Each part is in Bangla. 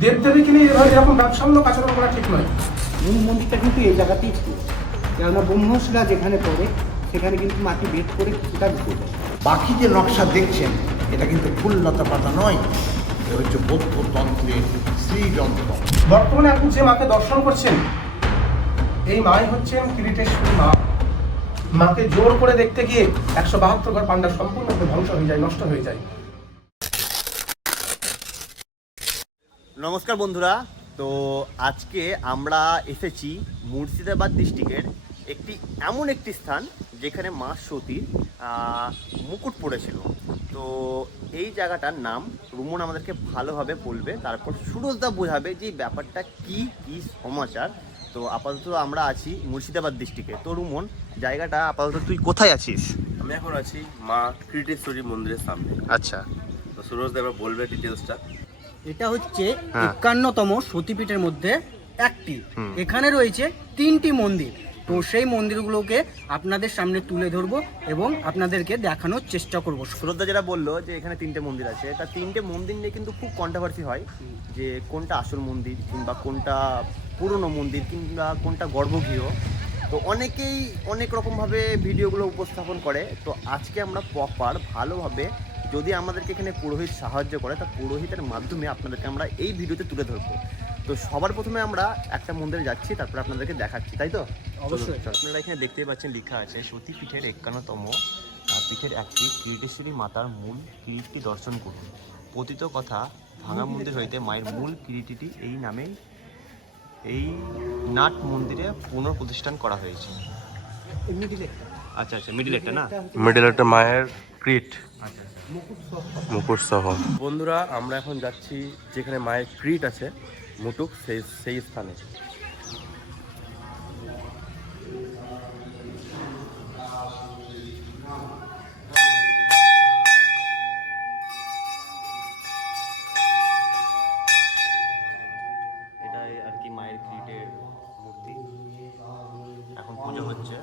দেবদেবীকে নিয়ে এভাবে এরকম ব্যবসামূলক আচরণ করা ঠিক নয়। মূল মন্দিরটা কিন্তু এই জায়গাতেই ছিল। কেননা ব্রহ্মশিলা যেখানে পড়ে সেখানে কিন্তু মাটি ভেদ করে কিছুটা ঢুকে যায়। বাকি যে নকশা দেখছেন এটা কিন্তু ফুল লতা পাতা নয় এটা হচ্ছে বৌদ্ধ তন্ত্রের শ্রীযন্ত্র বর্তমানে আপনি যে মাকে দর্শন করছেন এই মাই হচ্ছেন কিরিটেশ্বরী মা। মাকে জোর করে দেখতে গিয়ে একশো বাহাত্তর ঘর পান্ডা সম্পূর্ণরূপে ধ্বংস হয়ে যায় নষ্ট হয়ে যায়। নমস্কার বন্ধুরা। তো আজকে আমরা এসেছি মুর্শিদাবাদ ডিস্ট্রিক্টের একটি এমন একটি স্থান যেখানে মা সতীর মুকুট পড়েছিল। তো এই জায়গাটার নাম রুমন আমাদেরকে ভালোভাবে বলবে তারপর সুরজদা বোঝাবে যে ব্যাপারটা কি কি সমাচার। তো আপাতত আমরা আছি মুর্শিদাবাদ ডিস্ট্রিক্টে। তো রুমন জায়গাটা আপাতত তুই কোথায় আছিস? আমি এখন আছি মা ক্রিটেশ্বরী মন্দিরের সামনে। আচ্ছা। তো সুরজ দেবা বলবে ডিটেলসটা এটা হচ্ছে হ্যাঁ। একান্নতম সতীপীঠের মধ্যে একটি। এখানে রয়েছে তিনটি মন্দির। তো সেই মন্দিরগুলোকে আপনাদের সামনে তুলে ধরবো এবং আপনাদেরকে দেখানোর চেষ্টা করব। সুরদা যেটা বলল যে এখানে তিনটে মন্দির আছে তা তিনটে মন্দির নিয়ে কিন্তু খুব কন্ট্রোভার্সি হয় যে কোনটা আসল মন্দির কিংবা কোনটা পুরনো মন্দির কিংবা কোনটা গর্ভগৃহ। তো অনেকেই অনেক রকমভাবে ভিডিওগুলো উপস্থাপন করে। তো আজকে আমরা প্রপার ভালোভাবে যদি আমাদেরকে এখানে পুরোহিত সাহায্য করে তা পুরোহিতের মাধ্যমে আপনাদেরকে আমরা এই ভিডিওতে তুলে ধরবো। তো সবার প্রথমে আমরা একটা মন্দিরে যাচ্ছি তারপর আপনাদেরকে দেখাচ্ছি তাই তো? অবশ্যই। আপনারা এখানে দেখতেই পাচ্ছেন লেখা আছে সতী সতীপীঠের একান্নতম পীঠের একটি কিরিটেশ্বরী মাতার মূল কিরিটটি দর্শন করুন। পতিত কথা ভাঙা মন্দির হইতে মায়ের মূল কিরিটিটি এই নামেই এই নাট মন্দিরে পুনঃপ্রতিষ্ঠান করা হয়েছে। আচ্ছা আচ্ছা মিডিল একটা না? মিডল একটা মায়ের ক্রিট আচ্ছা। মুকুট সহ বন্ধুরা আমরা এখন যাচ্ছি যেখানে মায়ের ক্রিট আছে মুটুক সেই সেই স্থানে। এটাই আর কি মায়ের কিরিটের মূর্তি। এখন পুজো হচ্ছে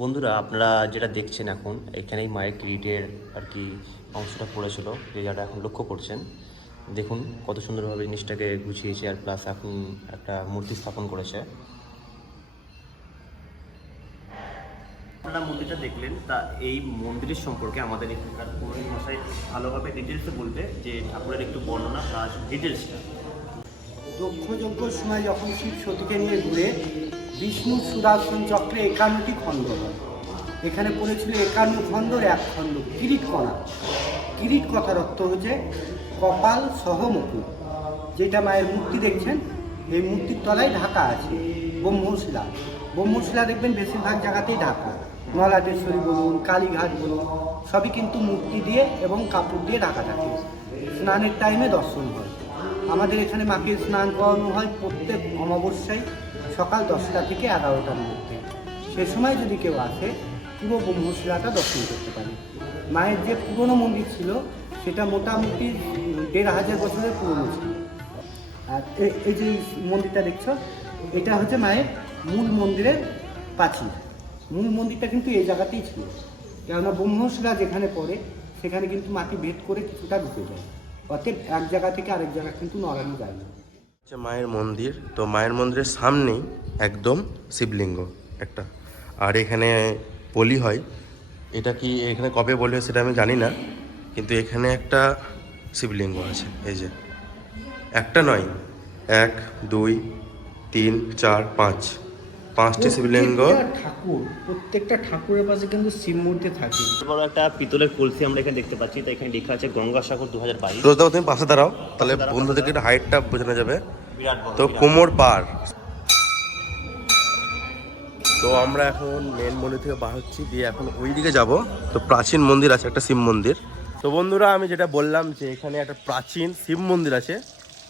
বন্ধুরা, আপনারা যেটা দেখছেন এখন, এখানেই মায়ের ক্রিটের আর কি অংশটা পড়েছিল, যে যারা এখন লক্ষ্য করছেন, দেখুন কত সুন্দরভাবে জিনিসটাকে গুছিয়েছে আর প্লাস এখন একটা মূর্তি স্থাপন করেছে। আপনারা মন্দিরটা দেখলেন, তা এই মন্দিরের সম্পর্কে আমাদের এখানকার পুরোহিত মশাই ভালোভাবে ডিটেলসে বলবে যে ঠাকুরের একটু বর্ণনা প্লাস ডিটেলসটা দক্ষযজ্ঞর সময় যখন শিব সতীকে নিয়ে ঘুরে, বিষ্ণু সুদর্শন চক্রে একান্নটি খণ্ড হয়। এখানে পড়েছিল একান্ন খণ্ডর এক খণ্ড, কিরিট কণা। কিরিট কথার অর্থ হচ্ছে কপাল সহ মুকুট। যেটা মায়ের মূর্তি দেখছেন, এই মূর্তির তলায় ঢাকা আছে, ব্রহ্মশিলা। ব্রহ্মশিলা দেখবেন বেশিরভাগ জায়গাতেই ঢাকা। নলাটেশ্বরী বলুন, কালীঘাট বলুন, সবই কিন্তু মূর্তি দিয়ে এবং কাপড় দিয়ে ঢাকা থাকে। স্নানের টাইমে দর্শন হয়। আমাদের এখানে মাকে স্নান করানো হয় প্রত্যেক অমাবস্যায় সকাল দশটা থেকে এগারোটার মধ্যে। সে সময় যদি কেউ আসে, পুরো ব্রহ্মশিলাটা দর্শন করতে পারে। মায়ের যে পুরনো মন্দির ছিল, সেটা মোটামুটি দেড় হাজার বছরের পুরনো ছিল। আর এই যে মন্দিরটা দেখছ, এটা হচ্ছে মায়ের মূল মন্দিরের প্রাচীর। মূল মন্দিরটা কিন্তু এই জায়গাতেই ছিল। কেননা ব্রহ্মশিলা যেখানে পড়ে, সেখানে কিন্তু মাটি ভেদ করে কিছুটা ঢুকে যায়। অতএব এক জায়গা থেকে আরেক জায়গা কিন্তু নড়ানো যায় না। হচ্ছে মায়ের মন্দির। তো মায়ের মন্দিরের সামনেই একদম শিবলিঙ্গ একটা। আর এখানে বলি হয়, এটা কি এখানে কবে বলি হয় সেটা আমি জানি না, কিন্তু এখানে একটা শিবলিঙ্গ আছে, এই যে। একটা নয়, এক, দুই, তিন, চার, পাঁচ। পাঁচটি শিবলিঙ্গ। ঠাকুর প্রত্যেকটা ঠাকুরের পাশে কিন্তু শিব মূর্তি থাকে। বড় একটা পিতলের কলসি আমরা এখানে দেখতে পাচ্ছি তাই এখানে লেখা আছে গঙ্গাসাগর দু হাজার বাইশ তো তুমি পাশে দাঁড়াও তাহলে বন্ধুদেরকে একটু হাইটটা বোঝানো যাবে। তো। কোমর পার। তো আমরা এখন মেন মন্দির থেকে বার হচ্ছি দিয়ে এখন ওই দিকে যাব। তো প্রাচীন মন্দির আছে একটা শিব মন্দির। তো বন্ধুরা আমি যেটা বললাম যে এখানে একটা প্রাচীন শিব মন্দির আছে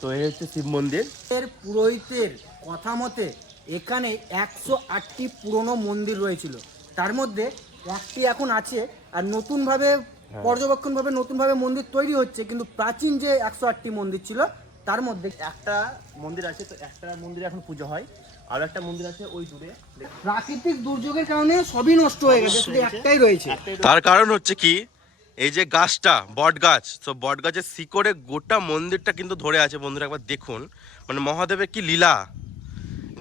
তো এই হচ্ছে শিব মন্দির। এর পুরোহিতের কথা মতে এখানে একশো আটটি পুরনো মন্দির রয়েছিল। তার মধ্যে একটি এখন আছে আর নতুনভাবে পর্যবেক্ষণভাবে নতুনভাবে মন্দির তৈরি হচ্ছে কিন্তু প্রাচীন যে একশো আটটি মন্দির ছিল তার মধ্যে একটা মন্দির আছে তো একটা মন্দিরে এখন পুজো হয়। আর একটা মন্দির আছে ওই দূরে প্রাকৃতিক দুর্যোগের কারণে সবই নষ্ট হয়ে গেছে শুধু একটাই রয়েছে। তার কারণ হচ্ছে কি এই যে গাছটা বট গাছ তো বট গাছের শিকড়ে গোটা মন্দিরটা কিন্তু ধরে আছে বন্ধুরা একবার দেখুন। মানে মহাদেবের কি লীলা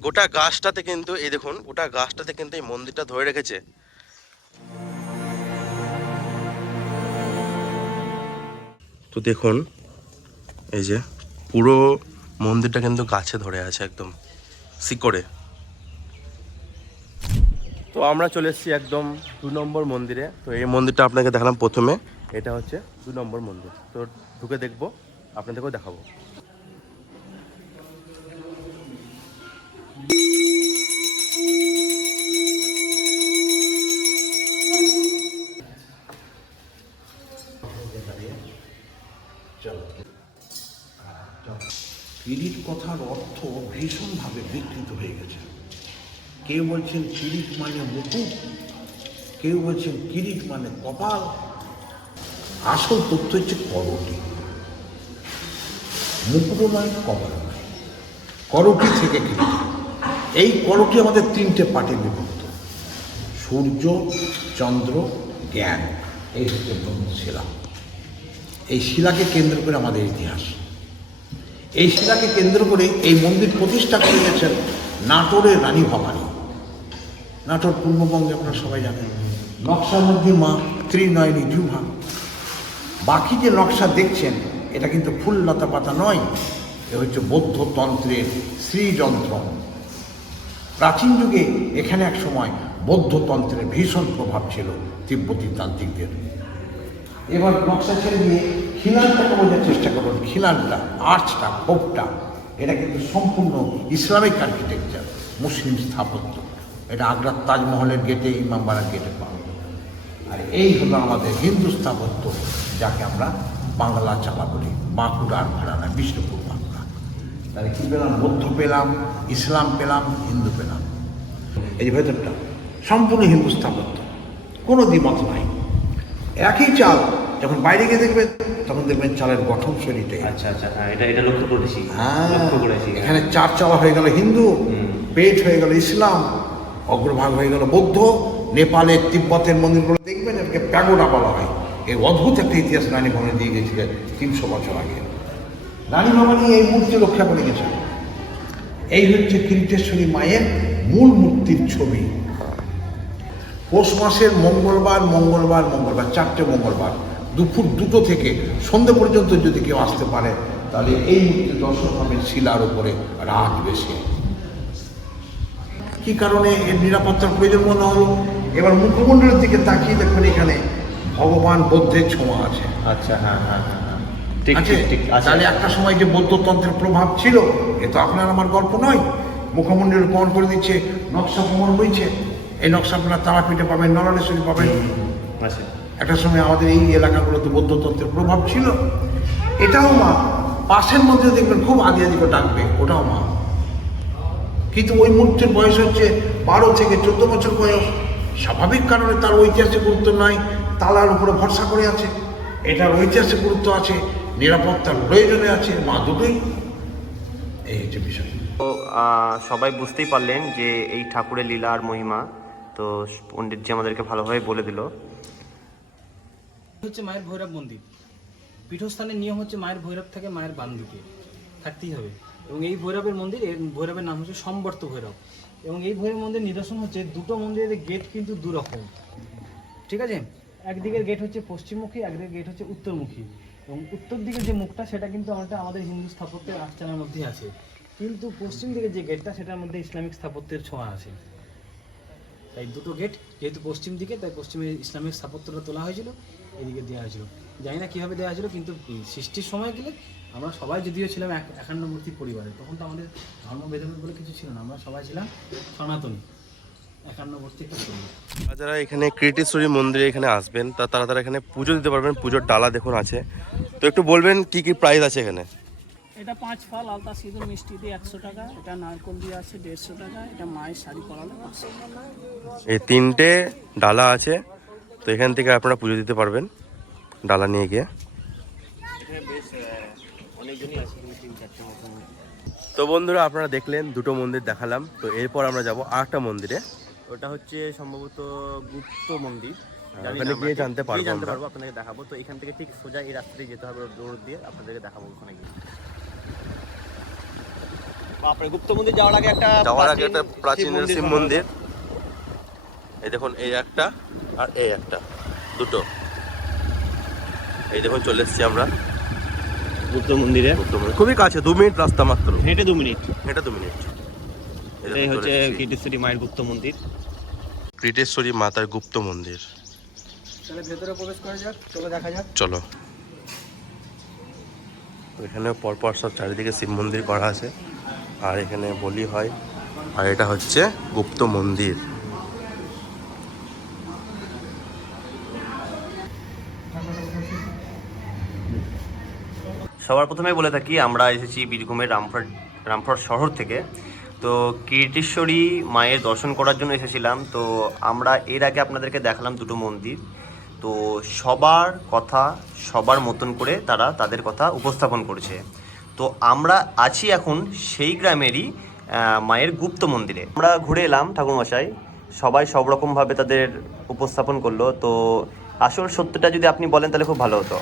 গোটা গাছটাতে কিন্তু এই দেখুন, গোটা গাছটাতে কিন্তু এই মন্দিরটা ধরে রেখেছে। তো দেখুন, এই যে পুরো মন্দিরটা কিন্তু গাছে ধরে আছে একদম, শিকড়ে। তো আমরা চলে এসেছি একদম দু নম্বর মন্দিরে। তো এই মন্দিরটা আপনাকে দেখালাম প্রথমে, এটা হচ্ছে দু নম্বর মন্দির। তো ঢুকে দেখব, আপনাদেরকেও দেখাবো। কথার অর্থ ভীষণভাবে বিকৃত হয়ে গেছে। কেউ বলছেন কিরিট মানে মুকুট, কেউ বলছেন কিরিট মানে কপাল। আসল তথ্য হচ্ছে করটি। মুকুটও নয়, কপাল করটি থেকে কিরিট এই করটি আমাদের তিনটে পার্টে বিভক্ত। সূর্য, চন্দ্র, জ্ঞান। এই হচ্ছে ব্রহ্ম শিলা এই শিলাকে কেন্দ্র করে আমাদের ইতিহাস। এই শিলাকে কেন্দ্র করে এই মন্দির প্রতিষ্ঠা করে গেছেন নাটোরের রানী ভবানী। নাটোর পূর্ববঙ্গে আপনারা সবাই জানেন, নকশার মধ্যে মা ত্রিনয়নী জুভা বাকি যে নকশা দেখছেন, এটা কিন্তু ফুল লতা পাতা নয়, এ হচ্ছে বৌদ্ধ তন্ত্রের শ্রীযন্ত্র। প্রাচীন যুগে এখানে এক সময় বৌদ্ধ তন্ত্রের ভীষণ প্রভাব ছিল তিব্বতী তান্ত্রিকদের। এবার নকশা ছেড়ে দিয়ে খিলানটাকে বোঝার চেষ্টা করুন। খিলানটা, আর্চটা খোপটা এটা কিন্তু সম্পূর্ণ ইসলামিক আর্কিটেকচার মুসলিম স্থাপত্য। এটা আগ্রার তাজমহলের গেটে ইমামবাড়ার গেটে পাওয়া আর এই হলো আমাদের হিন্দু স্থাপত্য, যাকে আমরা বাংলা চালা বলি বাঁকুড়ার ভাড়ানা বিষ্ণুপুর, বাঁকুড়া। তাহলে কী পেলাম? বৌদ্ধ পেলাম, ইসলাম পেলাম, হিন্দু পেলাম। এই ভেতরটা সম্পূর্ণ হিন্দু স্থাপত্য। কোনো দ্বিমত নাই। একই চাল যখন বাইরে গিয়ে দেখবেন তখন দেখবেন চালের গঠন শৈলীটাই আচ্ছা আচ্ছা হ্যাঁ এটা এটা লক্ষ্য করেছি হ্যাঁ এখানে চার চালা হয়ে গেল হিন্দু। পেট হয়ে গেল ইসলাম অগ্রভাগ হয়ে গেল বৌদ্ধ নেপালের তিব্বতের মন্দিরগুলো দেখবেন এটাকে প্যাগোডা বলা হয়। এই অদ্ভুত একটা ইতিহাস রানী ভবনে দিয়ে গেছিলেন তিনশো বছর আগে। রানী ভবানী এই মূর্তি রক্ষা করে গেছেন। এই হচ্ছে কিরিটেশ্বরী মায়ের মূল মূর্তির ছবি। পৌষ মাসের মঙ্গলবার মঙ্গলবার মঙ্গলবার চারটে মঙ্গলবার দুপুর দুটো থেকে সন্ধে পর্যন্ত যদি কেউ আসতে পারে তাহলে এই মূর্তি দর্শন হবে শিলার উপরে রাত বেশি। কি কারণে এর নিরাপত্তার প্রয়োজন মনে হলো? এবার মুখমণ্ডলের দিকে তাকিয়ে দেখবেন এখানে ভগবান বৌদ্ধের ছোঁয়া আছে। আচ্ছা হ্যাঁ হ্যাঁ হ্যাঁ হ্যাঁ। ঠিক আছে ঠিক ঠিক আচ্ছা। তাহলে একটা সময় যে বৌদ্ধতন্ত্রের প্রভাব ছিল এ তো আপনার আমার গল্প নয়। মুখমণ্ডল প্রমাণ করে দিচ্ছে? নকশা প্রমাণ হয়েছে এই নকশা আপনারা তারাপীঠে পাবেন নরলেশ্বরী পাবেন। একটা সময় আমাদের এই এলাকাগুলোতে বৌদ্ধতন্ত্রের প্রভাব ছিল। এটাও মা পাশের মধ্যে দেখবেন খুব আদি আদি করে ডাকবে ওটাও মা। কিন্তু ওই মূর্তির বয়স হচ্ছে বারো থেকে চোদ্দ বছর বয়স। স্বাভাবিক কারণে তার ঐতিহাসিক গুরুত্ব নাই তালার উপরে ভরসা করে আছে। এটার ঐতিহাসিক গুরুত্ব আছে নিরাপত্তার প্রয়োজনে আছে মা দুটোই। এই হচ্ছে বিষয়। তো সবাই বুঝতেই পারলেন যে এই ঠাকুরের লীলা আর মহিমা। তো পণ্ডিতজি আমাদেরকে ভালোভাবে বলে দিল। হচ্ছে মায়ের ভৈরব মন্দির। পীঠস্থানের নিয়ম হচ্ছে মায়ের ভৈরব থেকে মায়ের বাম দিকে। থাকতেই হবে। এবং এই ভৈরবের মন্দির, এর ভৈরবের নাম হচ্ছে সম্বর্ত ভৈরব। এবং এই ভৈরব মন্দির নিদর্শন হচ্ছে দুটো মন্দিরের গেট কিন্তু দু রকম ঠিক আছে? একদিকের গেট হচ্ছে পশ্চিমমুখী, একদিকের গেট হচ্ছে উত্তরমুখী। এবং উত্তর দিকের যে মুখটা, সেটা কিন্তু আমাদের আমাদের হিন্দু স্থাপত্যের আস্থানার মধ্যেই আছে। কিন্তু পশ্চিম দিকের যে গেটটা সেটার মধ্যে ইসলামিক স্থাপত্যের ছোঁয়া আছে। তাই দুটো গেট যেহেতু পশ্চিম দিকে, তাই পশ্চিমে ইসলামের স্থাপত্যটা তোলা হয়েছিল, এদিকে দেওয়া হয়েছিল। জানি না কীভাবে দেওয়া হয়েছিল, কিন্তু সৃষ্টির সময় গেলে আমরা সবাই যদিও ছিলাম এক একান্ন মূর্তি পরিবারে, তখন তো আমাদের ধর্ম ভেদাভেদ বলে কিছু ছিল না, আমরা সবাই ছিলাম সনাতনী যারা এখানে কৃটেশ্বরী মন্দিরে এখানে আসবেন, তা তারা তারা এখানে পুজো দিতে পারবেন, পুজোর ডালা দেখুন আছে। তো একটু বলবেন কি কি প্রাইস আছে এখানে? এটা পাঁচ ফল আলতা সিঁদুর মিষ্টি দিয়ে একশো টাকা। এটা নারকল দিয়ে আছে দেড়শো টাকা। এটা মায়ের শাড়ি পরালে পাঁচশো টাকা। এই তিনটে ডালা আছে তো এখান থেকে আপনারা পুজো দিতে পারবেন ডালা নিয়ে গিয়ে। তো বন্ধুরা আপনারা দেখলেন দুটো মন্দির দেখালাম। তো এরপর আমরা যাব আরেকটা মন্দিরে। ওটা হচ্ছে সম্ভবত গুপ্ত মন্দির। হ্যাঁ, ওখানে গিয়ে জানতে পারব জানতে পারব আপনাদেরকে দেখাবো। তো এখান থেকে ঠিক সোজা এই রাস্তাতে যেতে হবে দৌড় দিয়ে আপনাদেরকে দেখাবো ওখানে গিয়ে। বাপরে গুপ্ত মন্দির যাওয়ার আগে একটা যাওয়ার আগে একটা প্রাচীন শিব মন্দির এই দেখুন এই একটা আর এই একটা। দুটো। এই দেখুন চলে এসেছি আমরা। বুদ্ধ মন্দিরে গুপ্ত মন্দির। খুবই কাছে দু মিনিট রাস্তা মাত্র। হেঁটে দু মিনিট। এটা দু মিনিট। এই এটাই হচ্ছে এসেছি। মায়ের গুপ্ত মন্দির ক্রিটেশ্বরী মাতার গুপ্ত মন্দির তাহলে ভেতরে প্রবেশ করা যাক চলো দেখা যাক। চলো। এখানে পরপর সব চারিদিকে শিব মন্দির করা আছে। আর এখানে বলি হয়, আর এটা হচ্ছে গুপ্ত মন্দির। সবার প্রথমে বলে থাকি, আমরা এসেছি বীরভূমের রামপুরহাট রামপুরহাট শহর থেকে। তো কীর্তেশ্বরী মায়ের দর্শন করার জন্য এসেছিলাম। তো আমরা এর আগে আপনাদেরকে দেখালাম দুটো মন্দির। তো সবার কথা, সবার মতন করে তারা তাদের কথা উপস্থাপন করেছে। তো আমরা আছি এখন সেই গ্রামেরই মায়ের গুপ্ত মন্দিরে। আমরা ঘুরে এলাম ঠাকুরমশাই, সবাই সব রকমভাবে তাদের উপস্থাপন করল। তো আসল সত্যটা যদি আপনি বলেন তাহলে খুব ভালো হতো।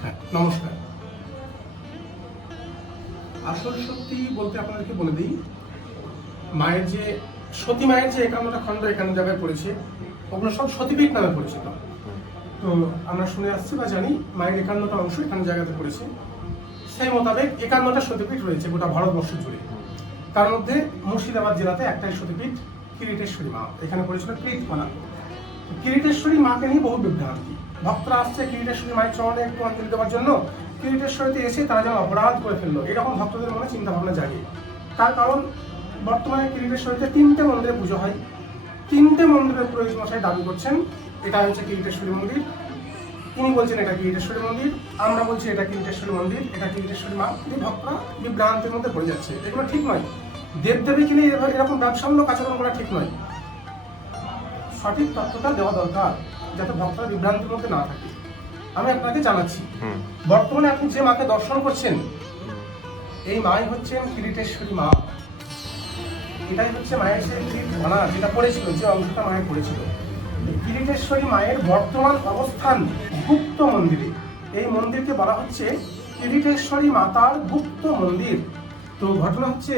হ্যাঁ নমস্কার। আসল সত্যি বলতে আপনাদেরকে বলে দিই, মায়ের যে, সতী মায়ের যে একান্নটা খণ্ড একান্ন জায়গায় পড়েছে, ওগুলো সব সতীপীঠ নামে পরিচিত। তো আমরা শুনে আসছি বা জানি, মায়ের একান্নটা অংশ এখানে জায়গাতে পড়েছে। সেই মোতাবেক একান্নটা সতীপীঠ রয়েছে গোটা ভারতবর্ষ জুড়ে। তার মধ্যে মুর্শিদাবাদ জেলাতে একটাই সতীপীঠ কিরিটেশ্বরী মা। এখানে পড়েছিল কীর্তনা কিরিটেশ্বরী মাকে নিয়ে বহু বিভ্রান্তি। ভক্তরা আসছে কিরিটেশ্বরী মায়ের চরণে একটু অঞ্জলি দেওয়ার জন্য। কিরিটেশ্বরীতে এসে তারা যেন অপরাধ করে ফেলল, এরকম ভক্তদের মনে চিন্তা ভাবনা জাগে। তার কারণ, বর্তমানে কিরিটেশ্বরীতে তিনটে মন্দিরে পুজো হয়। তিনটে মন্দিরের পুরোহিত মশাই দাবি করছেন এটা হচ্ছে কিরিটেশ্বরী মন্দির। তিনি বলছেন এটা কিরিটেশ্বরী মন্দির আমরা বলছি এটা কিরিটেশ্বরী মন্দির এটা কিরিটেশ্বরী মা। ভক্তরা বিভ্রান্তির মধ্যে পড়ে যাচ্ছে। এগুলো ঠিক নয়। দেবদেবীকে নিয়ে এভাবে- এরকম ব্যবসামূলক আচরণ করা ঠিক নয়। সঠিক তথ্যটা দেওয়া দরকার যাতে ভক্তরা বিভ্রান্তির মধ্যে না থাকে। আমি আপনাকে জানাচ্ছি বর্তমানে আপনি যে মাকে দর্শন করছেন এই মাই হচ্ছেন কিরিটেশ্বরী মা। এটাই হচ্ছে মায়ের সেই ধনা যেটা পড়েছিল যে অংশটা মায়ের পড়েছিল। কিরিটেশ্বরী মায়ের বর্তমান অবস্থান গুপ্ত মন্দিরে। এই মন্দিরকে বলা হচ্ছে কিরিটেশ্বরী মাতার গুপ্ত মন্দির। তো ঘটনা হচ্ছে,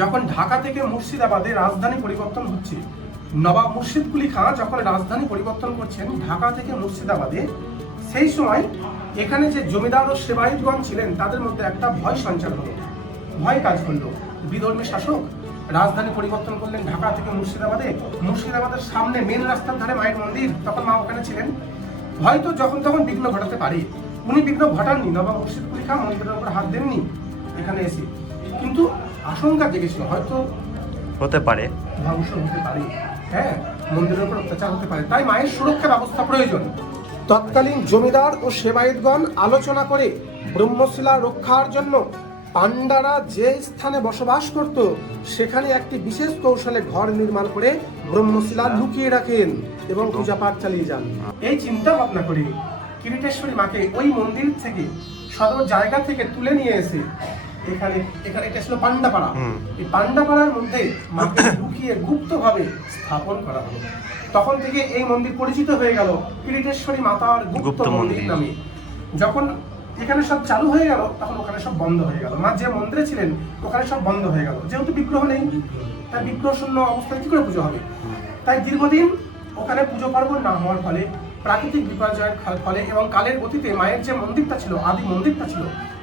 যখন ঢাকা থেকে মুর্শিদাবাদে রাজধানী পরিবর্তন হচ্ছে, নবাব মুর্শিদ কুলি খাঁ যখন রাজধানী পরিবর্তন করছেন ঢাকা থেকে মুর্শিদাবাদে, সেই সময় এখানে যে জমিদার ও সেবায়িতগণ ছিলেন, তাদের মধ্যে একটা ভয় সঞ্চার হলো। ভয় কাজ করল। বিধর্মী শাসক রাজধানী পরিবর্তন করলেন ঢাকা থেকে মুর্শিদাবাদে। মুর্শিদাবাদের সামনে মেন রাস্তার ধারে মায়ের মন্দির তখন মা ওখানে ছিলেন। হয়তো যখন তখন বিঘ্ন ঘটাতে পারে। উনি বিঘ্ন ঘটাননি নবাব মুর্শিদ কুলি খাঁ মন্দিরের উপর হাত দেননি এখানে এসে। কিন্তু আশঙ্কা জেগেছিল হয়তো হতে পারে। ধ্বংস হতে পারে। হ্যাঁ মন্দিরের উপর অত্যাচার হতে পারে। তাই মায়ের সুরক্ষা ব্যবস্থা প্রয়োজন। তৎকালীন জমিদার ও সেবায়তগণ আলোচনা করে ব্রহ্মশিলা রক্ষার জন্য পাণ্ডারা যে স্থানে বসবাস করত সেখানে একটি বিশেষ কৌশলে ঘর নির্মাণ করে ব্রহ্মশিলা লুকিয়ে রাখেন এবং পূজা পাঠ চালিয়ে যান। এই চিন্তা ভাবনা করে কিরিটেশ্বরী মাকে ওই মন্দির থেকে সদর জায়গা থেকে তুলে নিয়ে এসে এখানে এখানে এটা ছিল পান্ডাপাড়া এই পান্ডাপাড়ার মধ্যে মাকে লুকিয়ে গুপ্তভাবে স্থাপন করা হলো। তখন থেকে এই মন্দির পরিচিত হয়ে গেল কিরিটেশ্বরী মাতার গুপ্ত মন্দির। নামে। যখন এখানে সব চালু হয়ে গেল, তখন ওখানে সব বন্ধ হয়ে গেল। মা যে মন্দিরে ছিলেন, ওখানে সব বন্ধ হয়ে গেল। যেহেতু বিগ্রহ নেই, তাই বিগ্রহ শূন্য অবস্থায় কি করে পুজো হবে? তাই দীর্ঘদিন ওখানে পুজো পার্বণ না হওয়ার ফলে, প্রাকৃতিক বিপর্যয়ের ফল- এবং কালের গতিতে মায়ের যে মন্দিরটা ছিল, আদি মন্দিরটা ছিল,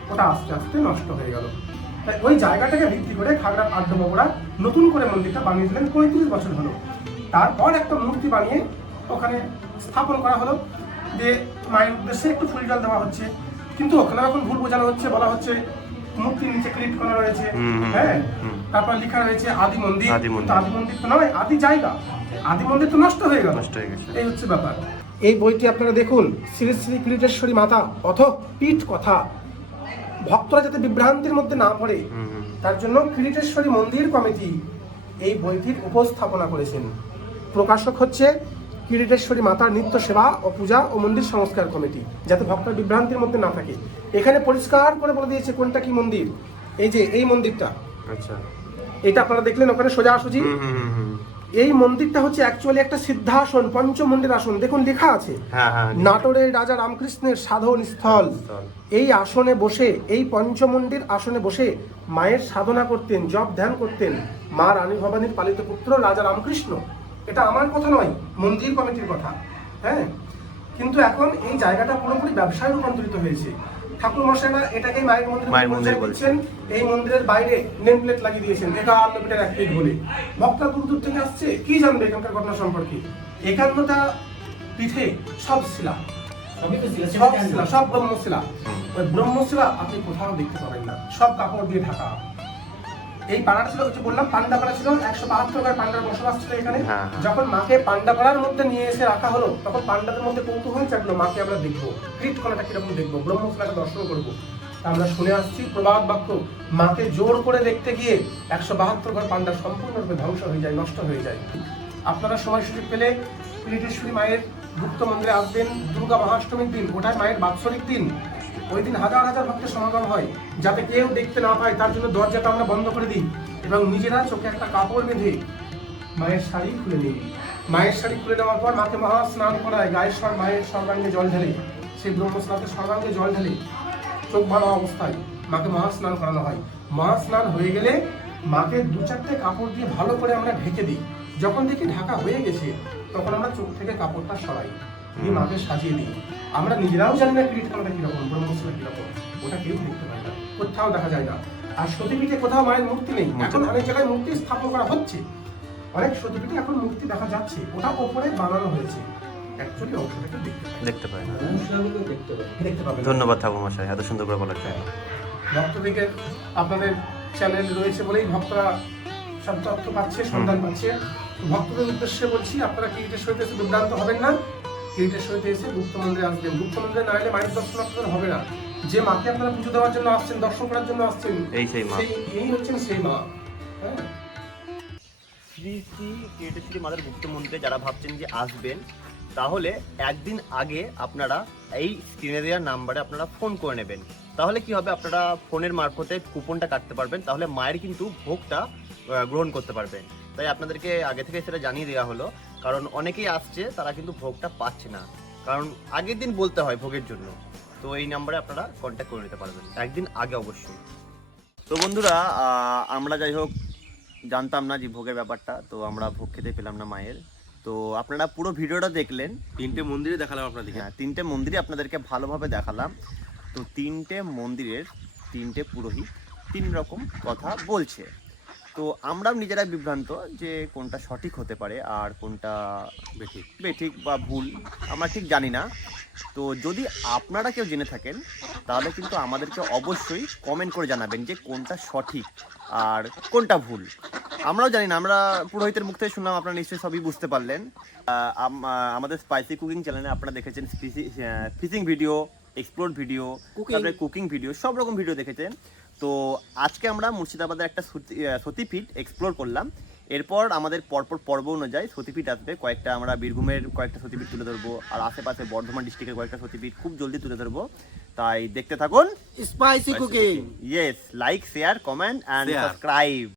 ওটা আস্তে আস্তে নষ্ট হয়ে গেল। তাই ওই জায়গাটাকে ভিত্তি করে খাগড়ার আড্ডবাবুরা নতুন করে মন্দিরটা বানিয়ে দিলেন পঁয়ত্রিশ বছর হলো। তারপর একটা মূর্তি বানিয়ে ওখানে স্থাপন করা হলো, যে মায়ের উদ্দেশ্যে একটু ফুল জল দেওয়া হচ্ছে। কিন্তু ওখানে এখন ভুল বোঝানো হচ্ছে বলা হচ্ছে মূর্তির নিচে ক্রিট করা রয়েছে হ্যাঁ? তারপর লেখা রয়েছে আদি মন্দির। আদি মন্দির। কিন্তু আদি মন্দির তো নয় আদি জায়গা। আদি মন্দির তো নষ্ট হয়ে গেল। নষ্ট হয়ে গেছে। এই হচ্ছে ব্যাপার। এই বইটি আপনারা দেখুন শ্রী শ্রী কিরিটেশ্বরী মাতা অথ পীঠ কথা। ভক্তরা যাতে বিভ্রান্তির মধ্যে না পড়ে তার জন্য কিরিটেশ্বরী মন্দির কমিটি এই বইটির উপস্থাপনা করেছেন। প্রকাশক হচ্ছে কিরিটেশ্বরী মাতার নিত্য সেবা ও পূজা ও মন্দির সংস্কার কমিটি যাতে ভক্তরা বিভ্রান্তির মধ্যে না থাকে। এখানে পরিষ্কার করে বলে দিয়েছে কোনটা কি মন্দির? এই যে এই মন্দিরটা। আচ্ছা। এটা আপনারা দেখলেন ওখানে সোজাসুজি এই মন্দিরটা হচ্ছে অ্যাকচুয়ালি একটা সিদ্ধাসন পঞ্চমন্দির আসন। দেখুন লেখা আছে। হ্যাঁ হ্যাঁ নাটোরের রাজা রামকৃষ্ণের সাধন স্থল। এই আসনে বসে এই পঞ্চমন্দির আসনে বসে মায়ের সাধনা করতেন জপ ধ্যান করতেন মা রানী ভবানীর পালিত পুত্র রাজা রামকৃষ্ণ। এটা আমার কথা নয় মন্দির কমিটির কথা হ্যাঁ? কিন্তু এখন এই জায়গাটা পুরোপুরি ব্যবসায় রূপান্তরিত হয়েছে। ঠাকুর মশাইরা এটাকে মায়ের মন্দির মায়ের মন্দির বলছেন। এই মন্দিরের বাইরে নেম প্লেট লাগিয়ে দিয়েছেন একান্ন পিঠের এক পিঠ বলে ভক্তরা দূর দূর থেকে আসছে কি জানবে এখানকার ঘটনা সম্পর্কে? একান্নটা পিঠে সব শিলা। সব শিলা সব ব্রহ্মশিলা। ওই ব্রহ্মশিলা আপনি কোথাও দেখতে পাবেন না। সব কাপড় দিয়ে ঢাকা। এই পাড়াটা ছিল হচ্ছে বললাম পান্ডাপাড়া ছিল একশো বাহাত্তর ঘর পান্ডার বসবাস ছিল এখানে। হ্যাঁ। যখন মাকে পান্ডাপাড়ার মধ্যে নিয়ে এসে রাখা হলো তখন পান্ডাদের মধ্যে কৌতূহল চাকলো মাকে আমরা দেখব। কৃত কলাটা কীরকম দেখব? ব্রহ্মশিলাকে দর্শন করব। তা আমরা শুনে আসছি প্রবাদ বাক্য মাকে জোর করে দেখতে গিয়ে একশো বাহাত্তর ঘর পান্ডা সম্পূর্ণরূপে ধ্বংস হয়ে যায় নষ্ট হয়ে যায়। আপনারা সময় সুযোগ পেলে কিরিটেশ্বরী মায়ের গুপ্ত মন্দিরে আসবেন দুর্গা মহাষ্টমীর দিন ওটাই মায়ের বাৎসরিক দিন। ওই দিন হাজার হাজার ভক্তের সমাগম হয়, যাতে কেউ দেখতে না পায়, তার জন্য দরজাটা আমরা বন্ধ করে দিই এবং নিজেরা চোখে একটা কাপড় বেঁধে মায়ের শাড়ি খুলে নিই। মায়ের শাড়ি খুলে নেওয়ার পর মাকে মহা স্নান করায়, গায়ের সর মায়ের সর্বাঙ্গে জল ঢেলে, সেই ব্রহ্মস্নাতে সর্বাঙ্গে জল ঢেলে চোখ ভালো অবস্থায় মাকে মহা স্নান করানো হয়। মহা স্নান হয়ে গেলে মাকে দু চারটে কাপড় দিয়ে ভালো করে আমরা ঢেকে দিই। যখন দেখি ঢাকা হয়ে গেছে, তখন আমরা চোখ থেকে কাপড়টা সরাই, দিয়ে মাকে সাজিয়ে দিই। আমরা নিজেরাও জানি না কীর্তনটা কীরকম ব্রহ্মস্নান কীরকম। ওটা কেউ দেখতে পায় না কোথাও দেখা যায় না। আর সতীপীঠে কোথাও মায়ের মূর্তি নেই এখন অনেক জায়গায় মূর্তি স্থাপন করা হচ্ছে। অনেক সতীপীঠে এখন মূর্তি দেখা যাচ্ছে ওটা ওপরে বানানো হয়েছে। অ্যাকচুয়ালি অংশটাকে দেখতে পাই। না দেখতে পাবেন। ধন্যবাদ ঠাকুর মশাই এত সুন্দর করে বলার জন্য ভক্তদিকে আপনাদের চ্যানেল রয়েছে বলেই ভক্তরা সব তথ্য পাচ্ছে সন্ধান পাচ্ছে। ভক্তদের উদ্দেশ্যে বলছি আপনারা সহিত এসে বিভ্রান্ত হবেন না? কিরিটের সহিত এসে গুপ্ত মন্দিরে আসবেন। গুপ্ত মন্দিরে না এলে মায়ের দর্শন আপনাদের হবে না। যে মাকে আপনারা পুজো দেওয়ার জন্য আসছেন দর্শন করার জন্য আসছেন এই সেই মা। এই হচ্ছেন সেই মা। হ্যাঁ? শ্রী শ্রী ক্রিয়েটিভ মাদার গুপ্ত মন্দিরে যারা ভাবছেন যে আসবেন তাহলে একদিন আগে আপনারা এই স্ক্রিনে দেওয়ার নাম্বারে আপনারা ফোন করে নেবেন। তাহলে কি হবে? আপনারা ফোনের মারফতে কুপনটা কাটতে পারবেন। তাহলে মায়ের কিন্তু ভোগটা গ্রহণ করতে পারবেন। তাই আপনাদেরকে আগে থেকে সেটা জানিয়ে দেওয়া হলো কারণ অনেকেই আসছে তারা কিন্তু ভোগটা পাচ্ছে না। কারণ আগের দিন বলতে হয় ভোগের জন্য। তো এই নাম্বারে আপনারা কন্ট্যাক্ট করে নিতে পারবেন। একদিন আগে অবশ্যই। তো বন্ধুরা আমরা যাই হোক জানতাম না যে ভোগের ব্যাপারটা তো আমরা ভোগ খেতে পেলাম না মায়ের। তো আপনারা পুরো ভিডিওটা দেখলেন। তিনটে মন্দিরে দেখালাম আপনাদেরকে। হ্যাঁ তিনটে মন্দিরে আপনাদেরকে ভালোভাবে দেখালাম। তো তিনটে মন্দিরের তিনটে পুরোহিত তিন রকম কথা বলছে। তো আমরাও নিজেরাই বিভ্রান্ত যে কোনটা সঠিক হতে পারে আর কোনটা বেঠিক। বেঠিক বা ভুল আমরা ঠিক জানি না। তো যদি আপনারা কেউ জেনে থাকেন তাহলে কিন্তু আমাদেরকে অবশ্যই কমেন্ট করে জানাবেন যে কোনটা সঠিক আর কোনটা ভুল। আমরাও জানি না আমরা পুরোহিতের মুখ থেকে শুনলাম আপনারা নিশ্চয়ই সবই বুঝতে পারলেন। আমাদের স্পাইসি কুকিং চ্যানেলে আপনারা দেখেছেন ফিশিং ভিডিও এক্সপ্লোর ভিডিও তারপরে কুকিং ভিডিও সব রকম ভিডিও দেখেছেন। তো আজকে আমরা মুর্শিদাবাদের একটা সতী- সতীপীঠ এক্সপ্লোর করলাম। এরপর আমাদের পরপর পর্ব অনুযায়ী সতীপীঠ আসবে। কয়েকটা আমরা বীরভূমের কয়েকটা সতীপীঠ তুলে ধরবো আর আশেপাশে বর্ধমান ডিস্ট্রিক্টের কয়েকটা সতীপীঠ খুব জলদি তুলে ধরবো। তাই দেখতে থাকুন। Spicy cooking yes like share comment and. Subscribe